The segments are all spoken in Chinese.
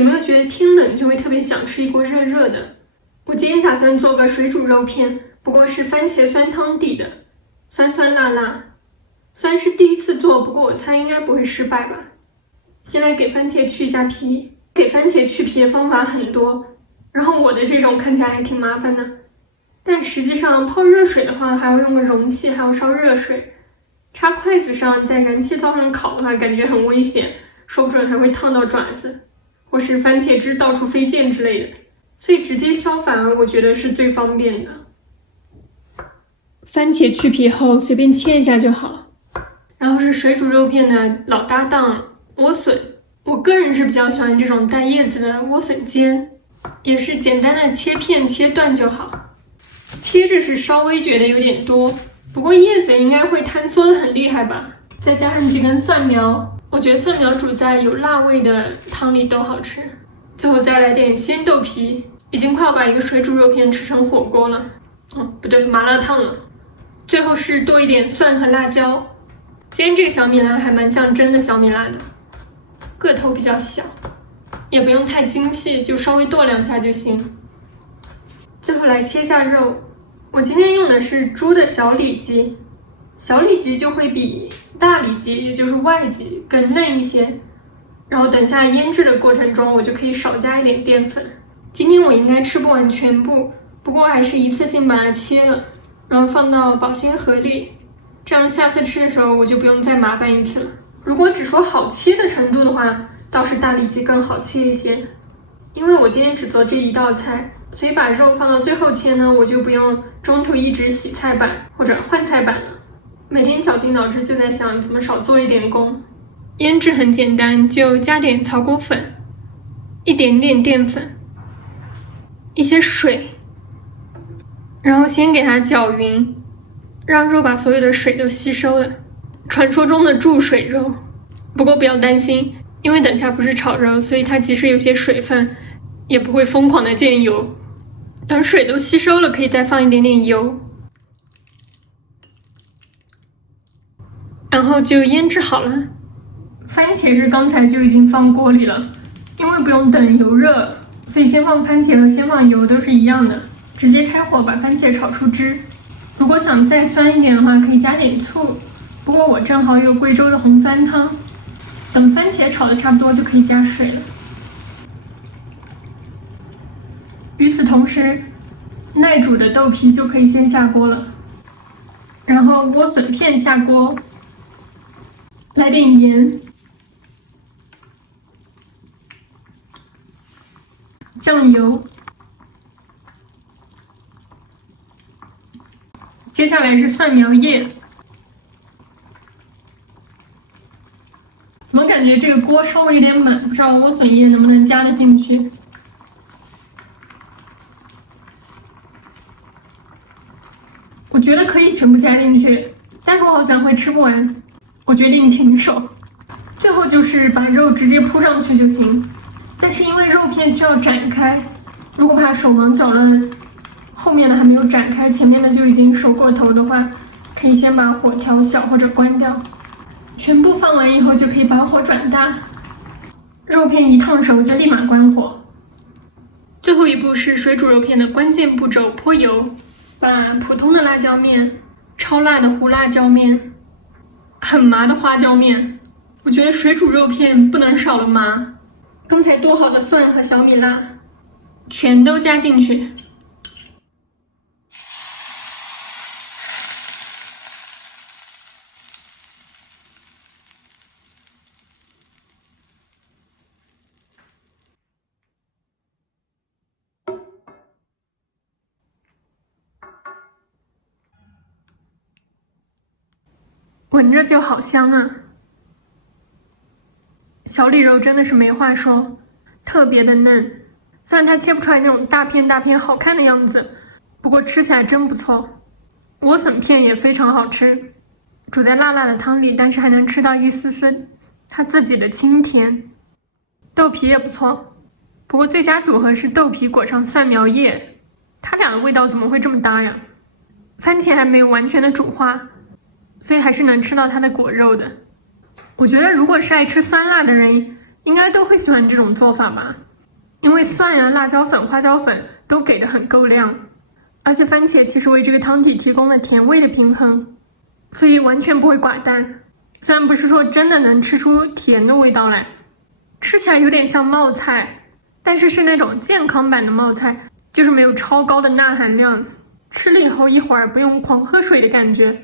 有没有觉得天冷就会特别想吃一锅热热的？我今天打算做个水煮肉片，不过是番茄酸汤底的，酸酸辣辣。虽然是第一次做，不过我猜应该不会失败吧。先来给番茄去一下皮，给番茄去皮的方法很多，然后我的这种看起来还挺麻烦的，但实际上泡热水的话还要用个容器，还要烧热水。插筷子上在燃气灶上烤的话，感觉很危险，说不准还会烫到爪子，或是番茄汁到处飞溅之类的，所以直接削反而我觉得是最方便的。番茄去皮后随便切一下就好了。然后是水煮肉片的老搭档莴笋，我个人是比较喜欢这种带叶子的莴笋尖，也是简单的切片切段就好。切着是稍微觉得有点多，不过叶子应该会坍缩的很厉害吧。再加上几根蒜苗，我觉得蒜苗煮在有辣味的汤里都好吃。最后再来点鲜豆皮，已经快要把一个水煮肉片吃成火锅了。不对，麻辣烫了。最后是剁一点蒜和辣椒。今天这个小米辣还蛮像真的小米辣的，个头比较小，也不用太精细，就稍微剁两下就行。最后来切下肉，我今天用的是猪的小里脊，小里脊就会比大里脊，也就是外脊更嫩一些。然后等下腌制的过程中，我就可以少加一点淀粉。今天我应该吃不完全部，不过还是一次性把它切了，然后放到保鲜盒里，这样下次吃的时候我就不用再麻烦一次了。如果只说好切的程度的话，倒是大里脊更好切一些。因为我今天只做这一道菜，所以把肉放到最后切呢，我就不用中途一直洗菜板或者换菜板了。每天绞尽脑汁就在想怎么少做一点工。腌制很简单，就加点草果粉，一点点淀粉，一些水，然后先给它搅匀，让肉把所有的水都吸收了。传说中的注水肉，不过不要担心，因为等下不是炒肉，所以它即使有些水分，也不会疯狂的溅油。等水都吸收了，可以再放一点点油，然后就腌制好了。番茄是刚才就已经放锅里了，因为不用等油热，所以先放番茄和先放油都是一样的，直接开火把番茄炒出汁。如果想再酸一点的话，可以加点醋，不过我正好有贵州的红酸汤。等番茄炒的差不多就可以加水了。与此同时，耐煮的豆皮就可以先下锅了，然后莴笋片下锅，来点盐、酱油，接下来是蒜苗叶。怎么感觉这个锅稍微有点满，不知道莴笋叶能不能加得进去。我觉得可以全部加进去，但是我好像会吃不完，我决定停手。最后就是把肉直接铺上去就行，但是因为肉片需要展开，如果怕手忙脚乱，后面的还没有展开，前面的就已经熟过头的话，可以先把火调小或者关掉。全部放完以后就可以把火转大，肉片一烫熟就立马关火。最后一步是水煮肉片的关键步骤，泼油。把普通的辣椒面、超辣的胡辣椒面、很麻的花椒面，我觉得水煮肉片不能少了麻。刚才剁好的蒜和小米辣全都加进去。闻着就好香啊！小里肉真的是没话说，特别的嫩。虽然它切不出来那种大片大片好看的样子，不过吃起来真不错。莴笋片也非常好吃，煮在辣辣的汤里，但是还能吃到一丝丝它自己的清甜。豆皮也不错，不过最佳组合是豆皮裹上蒜苗叶，它俩的味道怎么会这么搭呀？番茄还没有完全的煮化，所以还是能吃到它的果肉的。我觉得如果是爱吃酸辣的人，应该都会喜欢这种做法吧。因为蒜呀、辣椒粉、花椒粉都给的很够量，而且番茄其实为这个汤底提供了甜味的平衡，所以完全不会寡淡。虽然不是说真的能吃出甜的味道来，吃起来有点像冒菜，但是是那种健康版的冒菜，就是没有超高的钠含量，吃了以后一会儿不用狂喝水的感觉。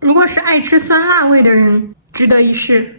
如果是爱吃酸辣味的人，值得一试。